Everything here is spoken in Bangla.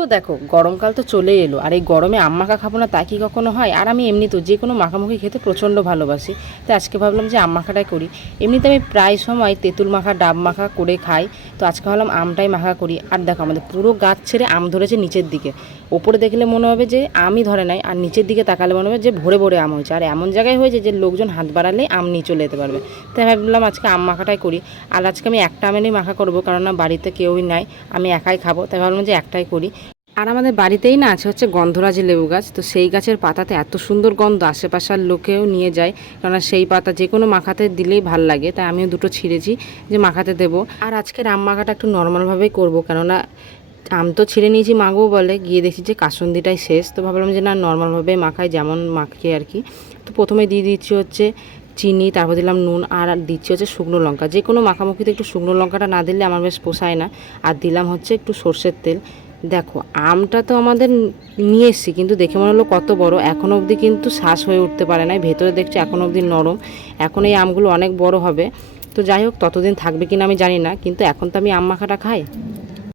তো দেখো গরমকাল তো চলে এলো, আর এই গরমে আম মাখা খাবো না তা কি কখনো হয়? আর আমি এমনি তো যে কোনো মাখামাখি খেতে প্রচণ্ড ভালোবাসি, তাই আজকে ভাবলাম যে আম মাখাটাই করি। এমনিতে আমি প্রায় সময় তেঁতুল মাখা ডাব মাখা করে খাই, তো আজকে ভাবলাম আমটাই মাখা করি। আর দেখো আমাদের পুরো গাছ ছেড়ে আম ধরেছে নিচের দিকে। ওপরে দেখলে মনে হবে যে আমই ধরে নাই, আর নিচের দিকে তাকালে মনে হবে যে ভরে ভরে আম হয়েছে। আর এমন জায়গায় হয়েছে যে লোকজন হাত বাড়ালেই আম নিয়ে চলে যেতে পারবে। তাই ভাবলাম আজকে আম মাখাটাই করি। আর আজকে আমি একটা আমেরই মাখা করবো, কারণ না বাড়িতে কেউই নাই, আমি একাই খাবো, তাই ভাবলাম যে একটাই করি। আর আমাদের বাড়িতেই না আছে হচ্ছে গন্ধরাজ লেবু গাছ, তো সেই গাছের পাতাতে এত সুন্দর গন্ধ, আশেপাশের লোকেও নিয়ে যায়, কেননা সেই পাতা যে কোনো মাখাতে দিলেই ভাল লাগে। তাই আমিও দুটো ছিঁড়েছি যে মাখাতে দেবো। আর আজকের আম মাখাটা একটু নর্মালভাবেই করবো, কেননা আম তো ছিঁড়ে নিয়েছি মাখবো বলে, গিয়ে দেখছি যে কাসুন্দিটাই শেষ, তো ভাবলাম যে না নর্মালভাবে মাখাই, যেমন মাখি আর কি। তো প্রথমে দিয়ে দিচ্ছি হচ্ছে চিনি, তারপর দিলাম নুন, আর দিচ্ছি হচ্ছে শুকনো লঙ্কা। যে কোনো মাখামাখিতে একটু শুকনো লঙ্কাটা না দিলে আমার বেশ পোষায় না। আর দিলাম হচ্ছে একটু সর্ষের তেল। দেখো আমটা তো আমাদের নিয়ে এসেছি, কিন্তু দেখে মনে হলো কত বড়, এখনও অবধি কিন্তু শ্বাস হয়ে উঠতে পারে না, ভেতরে দেখছি এখনও অবধি নরম। এখন এই আমগুলো অনেক বড় হবে, তো যাই হোক ততদিন থাকবে কিনা আমি জানি না, কিন্তু এখন তো আমি আম মাখাটা খাই।